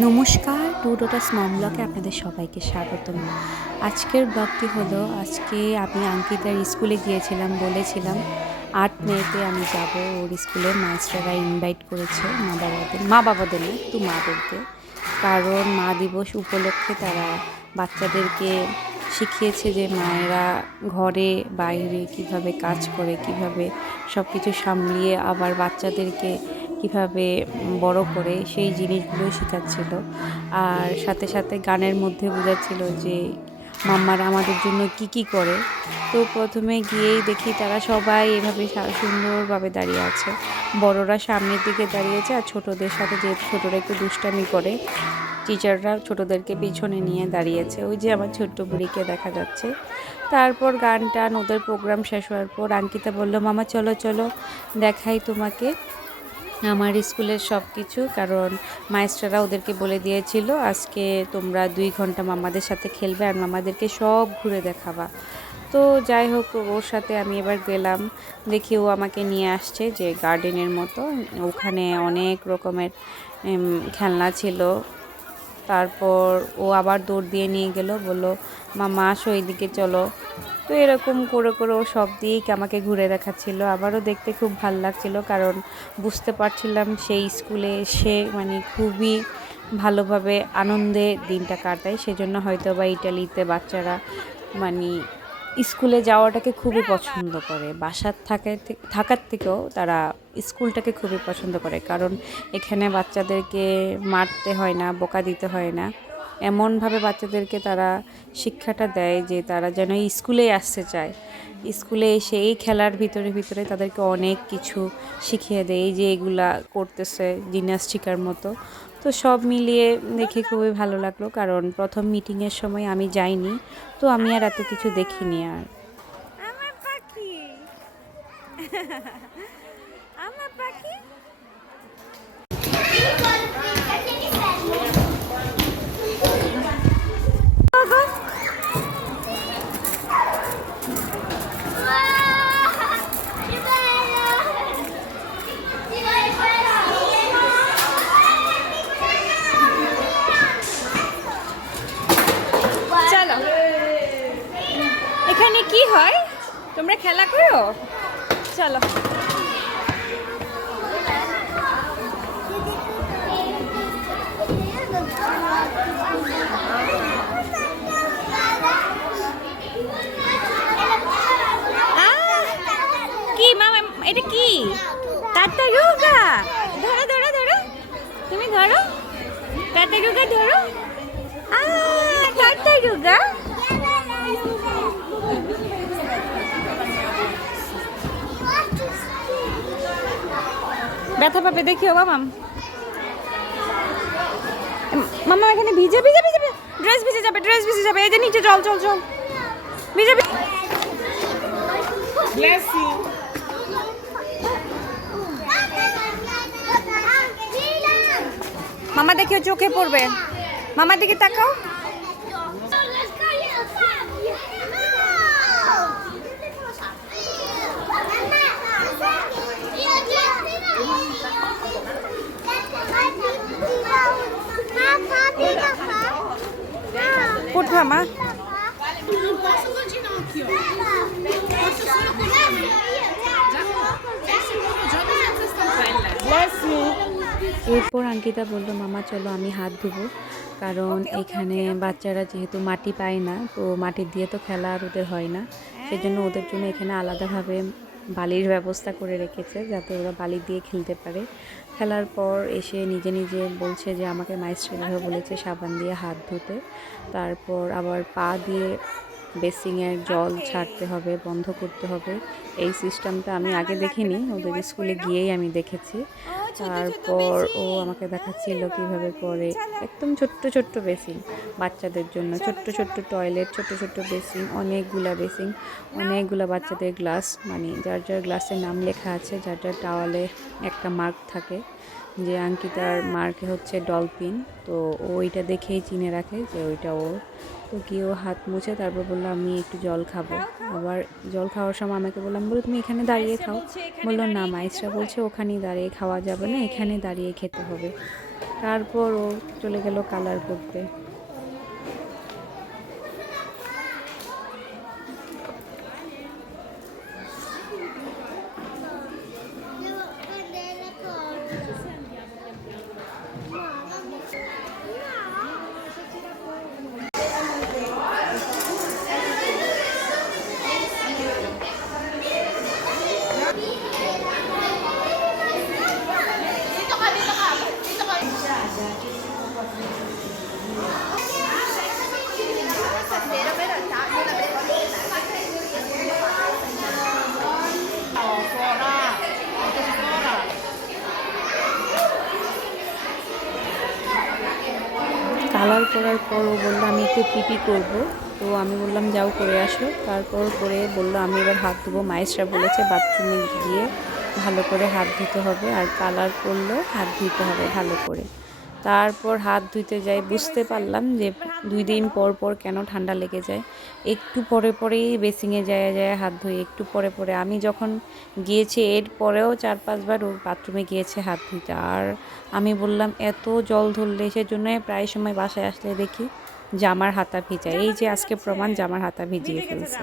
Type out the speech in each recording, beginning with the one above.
নমস্কার, two daughters মম ব্লগে আপনাদের সবাইকে স্বাগতম। আজকের ব্লগটি হলো, আজকে আমি আঙ্কিতার স্কুলে গিয়েছিলাম, বলেছিলাম ৮ মেতে আমি যাব ওর স্কুলে। মাস্টাররা ইনভাইট করেছে মা বাবাদের না, একটু মাদেরকে, কারণ মা দিবস উপলক্ষে তারা বাচ্চাদেরকে শিখিয়েছে যে মায়েরা ঘরে বাইরে কিভাবে কাজ করে, কিভাবে সব কিছু সামলিয়ে আবার বাচ্চাদেরকে কিভাবে বড় করে, সেই জিনিসগুলো শেখাচ্ছিল। আর সাথে সাথে গানের মধ্যে বোঝাচ্ছিল যে মাম্মারা আমাদের জন্য কি কি করে। তো প্রথমে গিয়েই দেখি তারা সবাই এভাবে সুন্দরভাবে দাঁড়িয়ে আছে। বড়রা সামনের দিকে দাঁড়িয়েছে, আর ছোটদের সাথে, যে ছোটরা একটু দুষ্টামি করে, টিচাররা ছোটদেরকে পিছনে নিয়ে দাঁড়িয়েছে। ওই যে আমার ছোট্ট বুড়িকে দেখা যাচ্ছে। তারপর গানটা ওদের প্রোগ্রাম শেষ হওয়ার পর আঙ্কিতা বলল, মামা চলো চলো দেখাই তোমাকে আমার স্কুলের সব কিছু, কারণ মাস্টাররা ওদেরকে বলে দিয়েছিল আজকে তোমরা 2 ঘন্টা মামাদের সাথে খেলবে আর মামাদেরকে সব ঘুরে দেখাবা। তো যাই হোক, ওর সাথে আমি এবার গেলাম। দেখি ও আমাকে নিয়ে আসছে যে গার্ডেনের মতো, ওখানে অনেক রকমের খেলনা ছিল। তারপর ও আবার দৌড় দিয়ে নিয়ে গেল, বলল মামা আসো এইদিকে চলো। তো এরকম করে করে ও সব দিয়েই আমাকে ঘুরে দেখাচ্ছিল। আবারও দেখতে খুব ভাল লাগছিল, কারণ বুঝতে পারছিলাম সেই স্কুলে এসে মানে খুবই ভালোভাবে আনন্দে দিনটা কাটায়। সেজন্য হয়তো বা ইটালিতে বাচ্চারা মানে স্কুলে যাওয়াটাকে খুবই পছন্দ করে, বাসার থাকার থেকেও তারা স্কুলটাকে খুবই পছন্দ করে, কারণ এখানে বাচ্চাদেরকে মারতে হয় না, বকা দিতে হয় না। এমনভাবে বাচ্চাদেরকে তারা শিক্ষাটা দেয় যে তারা যেন স্কুলেই আসতে চায়। স্কুলে এসে এই খেলার ভিতরে তাদেরকে অনেক কিছু শিখিয়ে দেয়, এই যে এগুলা করতেছে জিমন্যাস্টিকের মতো। তো সব মিলিয়ে দেখে খুবই ভালো লাগলো, কারণ প্রথম মিটিংয়ের সময় আমি যাইনি, তো আমি আর এত কিছু দেখিনি। আর আমার পাখি আমার পাখি চলো, এখানে কি হয়? তোমরা খেলা করো? চলো। কি মামা, এটা কি? তাতারুগা। ধরো ধরো ধরো, তুমি ধরো তাতারুগা, ধরো। তাতারুগা। ব্যথা পাবে দেখিও বাবা। মামা এখানে ভিজে ভিজে ভিজে ড্রেস ভিজে যাবে, ড্রেস ভিজে যাবে। এই যে নিচে জল জল জল ভিজে ভিজে। Bless you. মামা দেখিও চোখে পড়বে। মামার দিকে তাকাও। উঠবা মা। Posso do ginocchio? Posso solo così? Giacomo, sicuro gioca senza stampelle. Bless you. এরপর আঙ্কিতা বলল, মামা চলো আমি হাত ধুবো, কারণ এখানে বাচ্চারা যেহেতু মাটি পায় না, তো মাটি দিয়ে তো খেলা আর ওদের হয় না। সেজন্য ওদের জন্য এখানে আলাদাভাবে বালির ব্যবস্থা করে রেখেছে, যাতে ওরা বালি দিয়ে খেলতে পারে। খেলার পর এসে নিজে নিজে বলছে যে আমাকে মাইস্ট্রেভাবে বলেছে সাবান দিয়ে হাত ধুতে, তারপর আবার পা দিয়ে বেসিংয়ের জল ছাড়তে হবে, বন্ধ করতে হবে। এই সিস্টেমটা আমি আগে দেখিনি, ওদের স্কুলে গিয়েই আমি দেখেছি। তারপর ও আমাকে দেখাচ্ছিল কিভাবে করে, একদম ছোট্ট ছোট্ট বেসিন বাচ্চাদের জন্য, ছোট্ট ছোট্ট টয়লেট, ছোট্ট ছোট্ট বেসিন, অনেকগুলা বেসিন, অনেকগুলা বাচ্চাদের গ্লাস, মানে যার যার গ্লাসের নাম লেখা আছে, যার যার টাওয়ালে একটা মার্ক থাকে, যে আঙ্কিতার মার্কে হচ্ছে ডলফিন, তো ওইটা দেখেই চিনে রাখে যে ওইটা ওর। তো গিয়ে ও হাত মুছে তারপর বললো আমি একটু জল খাবো। আবার জল খাওয়ার সময় আমাকে বললাম, বলো তুমি এখানে দাঁড়িয়ে খাও। বললো না, মাইস্টরা বলছে ওখানেই দাঁড়িয়ে খাওয়া যাবে না, এখানে দাঁড়িয়ে খেতে হবে। তারপর ও চলে গেল কালার করতে। কালার করার পর ও বললো আমি একটু পিপি করব। তো আমি বললাম যাও করে আসো। তারপর করে বললো আমি এবার হাত ধুবো। মায়েশরা বলেছে বাথরুমে গিয়ে ভালো করে হাত ধুতে হবে, আর কালার করলেও হাত ধুতে হবে ভালো করে। তারপর হাত ধুতে যাই, বুঝতে পারলাম যে 2 দিন পর পর কেন ঠান্ডা লেগে যায়। একটু পরে পরেই বেসিংয়ে যায় যায় হাত ধুই, একটু পরে পরে। আমি যখন গিয়েছি এর পরেও 4-5 বার ও বাথরুমে গিয়েছে হাত ধুইতে। আর আমি বললাম এত জল ধরলে, সেজন্য প্রায় সময় বাসায় আসলে দেখি জামার হাতা ভিজা। এই যে আজকে প্রমাণ, জামার হাতা ভিজিয়ে ভিজে গেছে ফেলছে।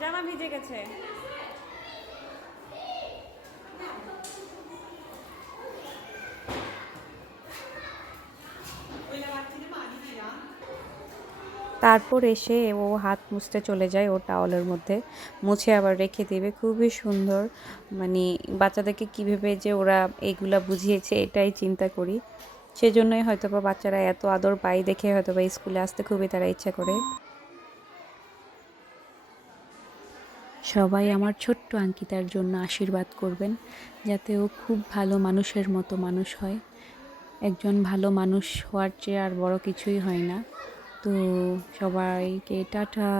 জামা ভিজে গেছে। তারপর এসে ও হাত মুছতে চলে যায়, ও টাওয়ালের মধ্যে মুছে আবার রেখে দেবে। খুবই সুন্দর, মানে বাচ্চাদেরকে কীভাবে যে ওরা এগুলা বুঝিয়েছে এটাই চিন্তা করি। সেজন্যই হয়তোবা বাচ্চারা এত আদর পায় দেখে হয়তোবা স্কুলে আসতে খুবই তারা ইচ্ছা করে। সবাই আমার ছোট্ট আঙ্কিতার জন্য আশীর্বাদ করবেন, যাতে ও খুব ভালো মানুষের মতো মানুষ হয়। একজন ভালো মানুষ হওয়ার চেয়ে আর বড় কিছুই হয় না। তো সবাইকে টাটা।